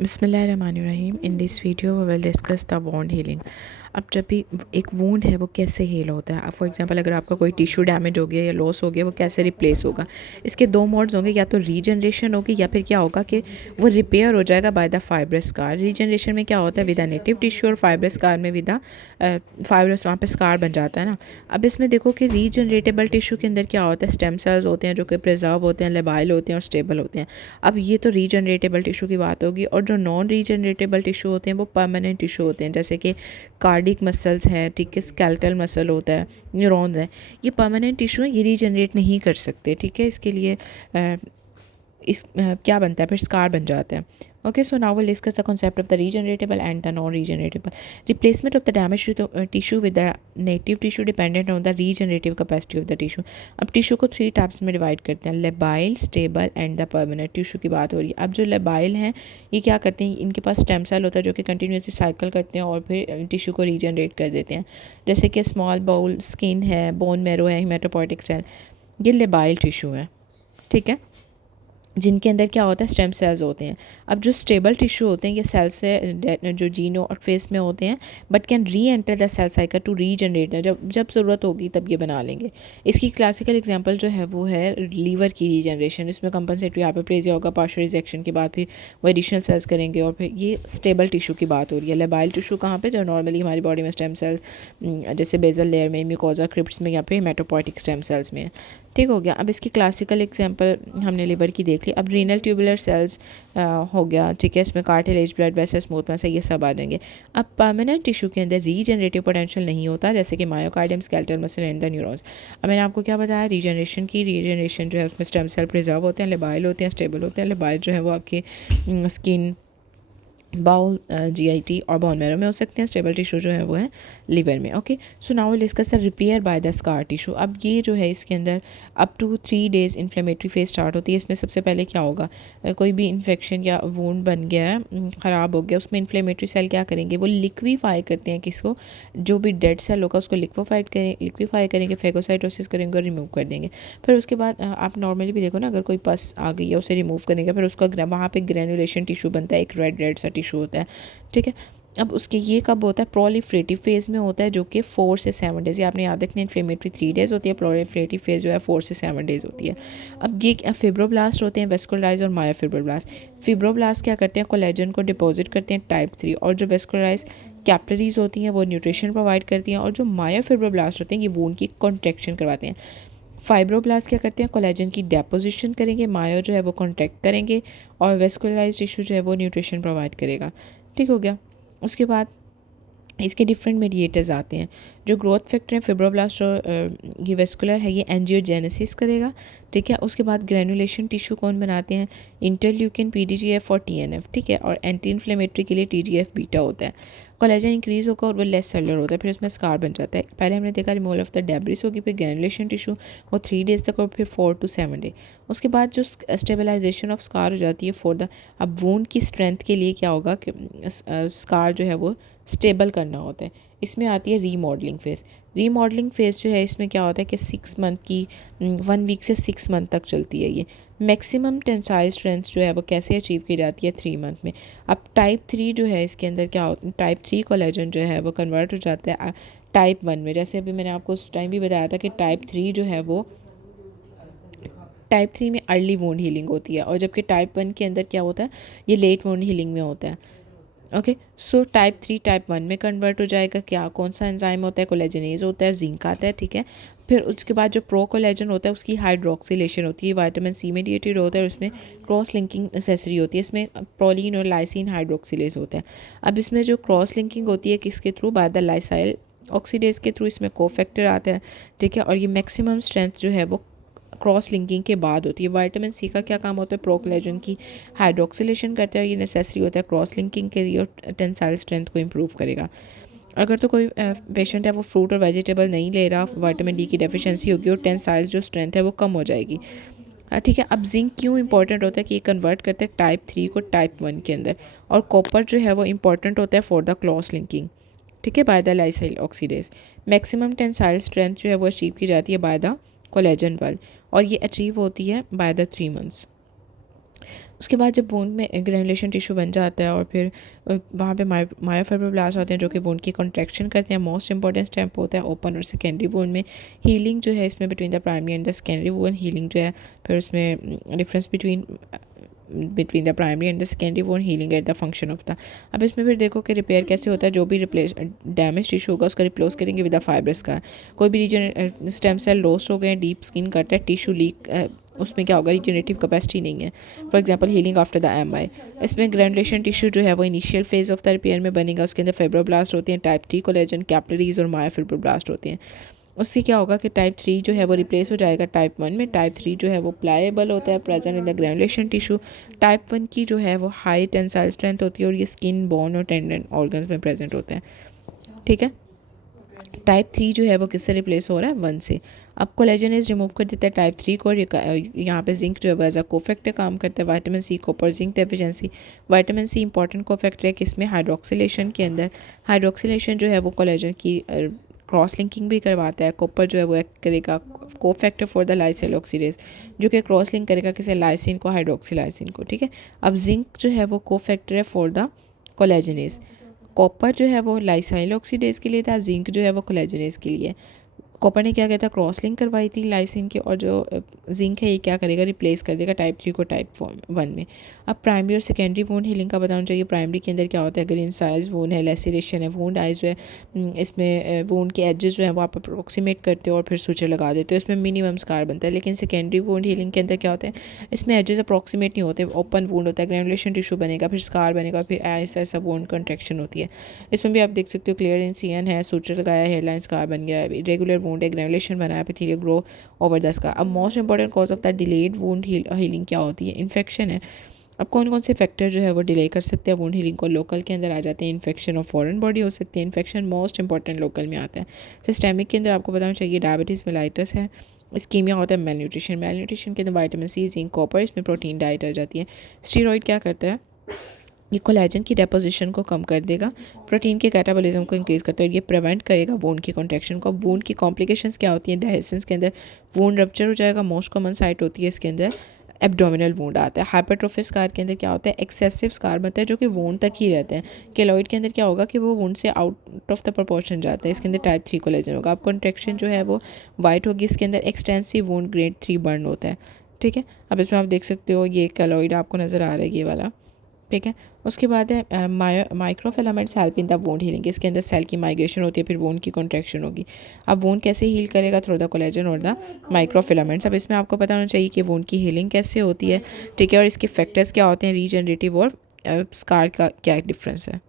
बिस्मिल्लाहिर्रहमानिर्रहीम। In this video we will discuss the wound healing. अब जब भी एक वोंड है वो कैसे हील होता है। अब फॉर एग्जांपल अगर आपका कोई टिश्यू डैमेज हो गया या लॉस हो गया, वो कैसे रिप्लेस होगा। इसके दो मोड्स होंगे, या तो रीजनरेशन होगी या फिर क्या होगा कि वो रिपेयर हो जाएगा by the fibrous scar. Regeneration में क्या होता है, विद द नेटिव टिश्यू, और फाइब्रस स्कार में विद द फाइब्रस, वहाँ पे स्कार बन जाता है ना। अब इसमें देखो कि रीजनरेटेबल टिश्यू के अंदर क्या होता है, स्टेम सेल्स होते हैं जो कि प्रिजर्व होते हैं, लेबाइल होते हैं और स्टेबल होते हैं। अब ये तो रीजनरेटेबल टिश्यू की बात होगी, और जो नॉन रीजनरेटेबल टिश्यू होते हैं वो परमानेंट टिश्यू होते हैं, जैसे कि कार्डिक मसल्स है, ठीक है, स्केलेटल मसल होता है, न्यूरॉन्स हैं। ये परमानेंट टिश्यू है, ये रीजनरेट नहीं कर सकते, ठीक है। इसके लिए क्या बनता है, फिर स्कार बन जाता है। Okay, so now will discuss the concept of the regeneratable and the non regeneratable. Replacement of the damage tissue with the native tissue dependent on the regenerative capacity of the tissue. अब tissue को 3 types में divide करते हैं, labile, stable and the permanent tissue की बात हो रही है। अब जो लेबाइल हैं ये क्या करते हैं, इनके पास स्टेम सेल होता है जो कि कंटिन्यूसली साइकिल करते हैं और फिर टिश्यू को रीजनरेट कर देते हैं, जैसे कि स्मॉल बाउल, स्किन है, बोन मैरो है, हेमाटोपोइटिक सेल, ये लेबाइल टिश्यू है, ठीक है, जिनके अंदर क्या होता है, स्टेम सेल्स होते हैं। अब जो स्टेबल टिश्यू होते हैं ये सेल से जो जीनो और फेस में होते हैं, but can reenter the cell cycle to regenerate, जब जब ज़रूरत होगी तब ये बना लेंगे। इसकी क्लासिकल एग्जांपल जो है वो है लीवर की रीजनरेशन। इसमें कंपनसेटरी हाइपरप्लेजिया होगा, पार्शियल रिजेक्शन के बाद फिर वो एडिशनल सेल्स करेंगे, और फिर ये स्टेबल टिश्यू की बात हो रही है। लेबाइल टिश्यू कहाँ पे, जो नॉर्मली हमारी बॉडी में स्टेम सेल्स जैसे बेजल लेयर में, म्यूकोजा, क्रिप्ट्स में, या फिर हेमाटोपोइटिक स्टेम सेल्स में है, ठीक हो गया। अब इसकी क्लासिकल एग्जांपल हमने लिवर की देख ली। अब रीनल ट्यूबुलर सेल्स हो गया, ठीक है, इसमें cartilage, blood vessel, smooth muscle, ये सब आ जाएंगे। अब परमानेंट टिश्यू के अंदर रीजनरेटिव पोटेंशियल नहीं होता, जैसे कि myocardium, skeletal muscle and the neurons. अब मैंने आपको क्या बताया, रीजनरेशन की। रीजनरेशन जो है उसमें स्टेम सेल प्रिजर्व होते हैं, लेबाइल होते हैं, स्टेबल होते हैं। लेबाइल जो है वो आपके स्किन, बाउल, जीआईटी और बोन मैरो में हो सकते हैं। स्टेबल टिश्यू जो है वो है लीवर में। Okay, so now will discuss the repair by the scar tissue. अब ये जो है इसके अंदर up to 3 days inflammatory phase start होती है। इसमें सबसे पहले क्या होगा, कोई भी इन्फेक्शन या वूंड बन गया है, ख़राब हो गया, उसमें इन्फ्लेमेटरी सेल क्या करेंगे, वो लिक्विफाई करते हैं किसको, जो भी डेड सेल होगा उसको लिक्विफाई करेंगे, फेगोसाइटोसिस करेंगे और रिमूव कर देंगे। फिर उसके बाद आप नॉर्मली भी देखो ना, अगर कोई पस आ गई है उसे रिमूव करेंगे, फिर उसका वहाँ पे ग्रेनुलेशन टिश्यू बनता है, एक रेड रेड सा टिश्यू होता है, ठीक है। अब उसके ये कब होता है, प्रोलिफरेटिव फेज़ में होता है, जो कि 4 से 7 डेज़, ये आपने याद रखना। इन्फ्लेमेटरी 3 डेज़ होती है, प्रोलिफरेटिव फेज़ जो है 4 से 7 डेज़ होती है। अब ये फिब्रोब्लास्ट होते हैं, वेस्कुलराइज और मायोफिब्रोब्लास्ट। फिब्रोब्लास्ट क्या करते हैं, कोलेजन को डिपॉजिट करते हैं, टाइप 3, और जो वेस्कुलराइज कैपिलरीज होती हैं वो न्यूट्रिशन प्रोवाइड करती हैं, और जो मायोफिब्रोब्लास्ट होते हैं ये वूंड की कॉन्ट्रैक्शन करवाते हैं। फाइब्रोब्लास्ट क्या करते हैं, कोलेजन की डेपोजिशन करेंगे, मायो जो है वो कॉन्ट्रैक्ट करेंगे, और वेस्कुलराइज टिश्यू जो है वो न्यूट्रिशन प्रोवाइड करेगा, ठीक हो गया। उसके बाद इसके डिफरेंट मीडिएटर्स आते हैं। जो ग्रोथ फैक्टर है फिब्रोब्लास्ट और ये वेस्कुलर है, ये एंजियोजेनेसिस करेगा, ठीक है। उसके बाद ग्रेनुलेशन टिश्यू कौन बनाते हैं, इंटरल्यूकिन, पीडीजीएफ और टीएनएफ, ठीक है, और एंटी इन्फ्लेमेटरी के लिए टीजीएफ बीटा होता है। कोलेजन इंक्रीज होगा और वो लेस सेलुलर होता है, फिर उसमें स्कार बन जाता है। पहले हमने देखा रिमूवल ऑफ द डेब्रिस होगी, फिर ग्रेनुलेशन टिश्यू वो 3 डेज़ तक, और फिर 4 to 7 डे। उसके बाद जो स्टेबलाइजेशन ऑफ स्कार हो जाती है फॉर द, अब वूंड की स्ट्रेंथ के लिए क्या होगा कि स्कार जो है वो स्टेबल करना होता है। इसमें आती है रीमॉडलिंग फेज़। रीमॉडलिंग फेज़ जो है इसमें क्या होता है कि 6 मंथ की 1 वीक से 6 मंथ तक चलती है। ये मैक्सिमम टेंसाइल स्ट्रेंथ जो है वो कैसे अचीव की जाती है, 3 मंथ में। अब टाइप 3 जो है इसके अंदर क्या होता है, टाइप 3 कोलेजन जो है वो कन्वर्ट हो जाता है टाइप 1 में। जैसे अभी मैंने आपको उस टाइम भी बताया था कि टाइप 3 जो है वो, टाइप 3 में अर्ली वोंड हीलिंग होती है, और जबकि टाइप 1 के अंदर क्या होता है, ये लेट वोंड हीलिंग में होता है। ओके, सो टाइप 3 टाइप 1 में कन्वर्ट हो जाएगा। क्या, कौन सा एंजाइम होता है, कोलेजनेज होता है, जिंक आता है, ठीक है। फिर उसके बाद जो प्रो कोलेजन होता है उसकी हाइड्रोक्सिलेशन होती है, विटामिन सी मेडिएटेड होता है, और उसमें क्रॉस लिंकिंग नेसेसरी होती है। इसमें प्रोलीन और लाइसिन हाइड्रोक्सिलेज होता है। अब इसमें जो क्रॉस लिंकिंग होती है किसके through, bye the lysyl oxidase के थ्रू, इसमें कोफैक्टर आता है, ठीक है। और ये मैक्सिमम स्ट्रेंथ जो है वो क्रॉस लिंकिंग के बाद होती है। विटामिन सी का क्या काम होता है, प्रोकोलेजन की हाइड्रोक्सिलेशन करता है, ये नेसेसरी होता है क्रॉस लिंकिंग के लिए, और टेंसाइल स्ट्रेंथ को इम्प्रूव करेगा। अगर तो कोई पेशेंट है वो फ्रूट और वेजिटेबल नहीं ले रहा, विटामिन डी की डेफिशिएंसी होगी और टेंसाइल जो स्ट्रेंथ है वो कम हो जाएगी, ठीक है। अब जिंक क्यों इंपॉर्टेंट होता है कि ये कन्वर्ट करते हैं टाइप 3 को टाइप 1 के अंदर, और कॉपर जो है वो इंपॉर्टेंट होता है फॉर द क्रॉस लिंकिंग, ठीक है, by the lysyl oxidase. Maximum tensile strength जो है वो अचीव की जाती है बाय द कोलेजन 1, और ये अचीव होती है बाय द 3 मंथ्स। उसके बाद जब वूंड में ग्रेनुलेशन टिश्यू बन जाता है और फिर वहाँ पे मायोफाइब्रोब्लास्ट होते हैं जो कि वूंड की कॉन्ट्रैक्शन करते हैं। मोस्ट इंपॉर्टेंट स्टेप होता है ओपन और सेकेंडरी वूंड में हीलिंग जो है इसमें between the primary and the secondary wound healing जो है, फिर उसमें difference between the primary and the secondary wound healing at the function of the. अब इसमें फिर देखो कि रिपेयर कैसे होता है। जो भी रिप्लेस डैमेज टिश्यू होगा उसका रिप्लेस करेंगे विद द फाइब्रस का। कोई भी रीजन स्टेम सेल लॉस हो गए, डीप स्किन कट है, टिश्यू लीक, उसमें क्या होगा, रीजनरेटिव कैपेसिटी नहीं है। For example healing after the MI, इसमें ग्रेनुलेशन टिश्यू जो है वो initial phase of the repair में बनेगा। उसके अंदर फाइब्रोब्लास्ट होते हैं, टाइप 3 कोलेजन, कैपिलरीज और मायोफाइब्रोब्लास्ट होते हैं। उससे क्या होगा कि टाइप 3 जो है वो रिप्लेस हो जाएगा टाइप 1 में। टाइप 3 जो है वो प्लाएबल होता है, present in the granulation tissue. Type 1 की जो है वो हाई टेंसाइल स्ट्रेंथ होती है और ये स्किन, बोन और टेंडन ऑर्गन्स में प्रेजेंट होते हैं। ठीक है, टाइप 3 जो है वो किससे रिप्लेस हो रहा है, 1 से। अब कोलेजन रिमूव कर देता है टाइप 3 को और यहाँ पे जिंक जो है वो एज अ कोफैक्टर काम करता है। Vitamin C, copper, zinc deficiency. Vitamin C important cofactor है किसमें, हाइड्रोक्सिलेशन के अंदर। हाइड्रोक्सिलेशन जो है वो कोलेजन की क्रॉस लिंकिंग भी करवाता है। कॉपर जो है वो एक्ट करेगा cofactor for the lysyl oxidase, जो कि क्रॉस लिंक करेगा किसी लाइसिन को हाइड्रोक्सीलाइसिन को। ठीक है, अब जिंक जो है वो कोफैक्टर है फॉर द कोलेजनेज। कॉपर जो है वो लाइसाइल ऑक्सीडेज के लिए था, जिंक जो है वो कोलेजनेज के लिए। कॉपर ने क्या किया था, क्रॉस लिंक करवाई थी लाइसिन की, और जो जिंक है ये क्या करेगा, रिप्लेस कर देगा टाइप 3 को टाइप 1 में। अब प्राइमरी और सेकेंडरी वूंड हीलिंग का बताना चाहिए। प्राइमरी के अंदर क्या होता है, ग्रीन साइज वूंड है, लेसिरेशन है, वूंड आइज जो है इसमें वूंड के एजेस जो है वो आप अप्रोक्सीमेट करते हो और फिर सूचर लगा देते हो, इसमें मिनिमम स्कार बनता है। लेकिन सेकेंडरी वूंड हीलिंग के अंदर क्या होता है, इसमें एजेस अप्रोक्सीमेट नहीं होते, ओपन वूंड होता है, ग्रेनुलेशन टिश्यू बनेगा, फिर स्कार बनेगा, फिर ऐसा ऐसा वूंड कंट्रैक्शन होती है। इसमें भी आप देख सकते हो क्लियर इंसिजन है, सूचर लगाया, हेयरलाइन स्कार बन गया, रेगुलर वूंड है, ग्रेनुलेशन बना है, epithelial grow over the scar. अब most important cause of the delayed wound healing क्या होती है, इन्फेक्शन है। अब कौन कौन से फैक्टर जो है वो डिले कर सकते हैं वूंड हीलिंग को, लोकल के अंदर आ जाते हैं, इन्फेक्शन और फॉरेन बॉडी हो सकती है। इन्फेक्शन मोस्ट इंपॉर्टेंट लोकल में आता है। सिस्टेमिक के अंदर आपको बताना चाहिए डायबिटीज़ मेलाइटिस है। इस्कीमिया होता है मेलन्यूट्रिशन, मेलन्यूट्रिशन के अंदर विटामिन सी, जिंक, कॉपर, इसमें प्रोटीन डाइट आ जाती है। स्टीरॉइड क्या करता है, ये कोलेजन की डेपोजिशन को कम कर देगा, प्रोटीन के कैटाबॉलिज्म को इंक्रीज़ करता है और ये प्रिवेंट करेगा वूंड की कॉन्ट्रैक्शन को। अब वूंड की कॉम्प्लिकेशंस क्या होती हैं, डायसेंस के अंदर वूंड रप्चर हो जाएगा, मोस्ट कॉमन साइट होती है इसके अंदर एब्डोमिनल वूंड आता है। हाइपरट्रोफी स्कार के अंदर क्या होता है, एक्सेसिव स्कार बनता है जो कि वूंड तक ही रहते हैं। केलॉइड के अंदर क्या होगा कि वो वूंड से आउट ऑफ द प्रोपोर्शन जाता है, इसके अंदर टाइप 3 कोलेजन होगा। अब कॉन्ट्रैक्शन जो है वो वाइट होगी, इसके अंदर एक्सटेंसिव वूंड ग्रेड 3 बर्न होता है। ठीक है, अब इसमें आप देख सकते हो ये केलॉइड आपको नज़र आ रहा है, ये वाला। ठीक है, उसके बाद है microfilaments help in the wound healing. इसके अंदर सेल की माइग्रेशन होती है, फिर वूंड की कॉन्ट्रैक्शन होगी। अब वूंड कैसे हील करेगा, थ्रू द कोलेजन और द माइक्रोफिलामेंट्स। अब इसमें आपको पता होना चाहिए कि वूंड की हीलिंग कैसे होती है। ठीक है, और इसके फैक्टर्स क्या होते हैं, रीजनरेटिव और स्कार का क्या डिफरेंस है।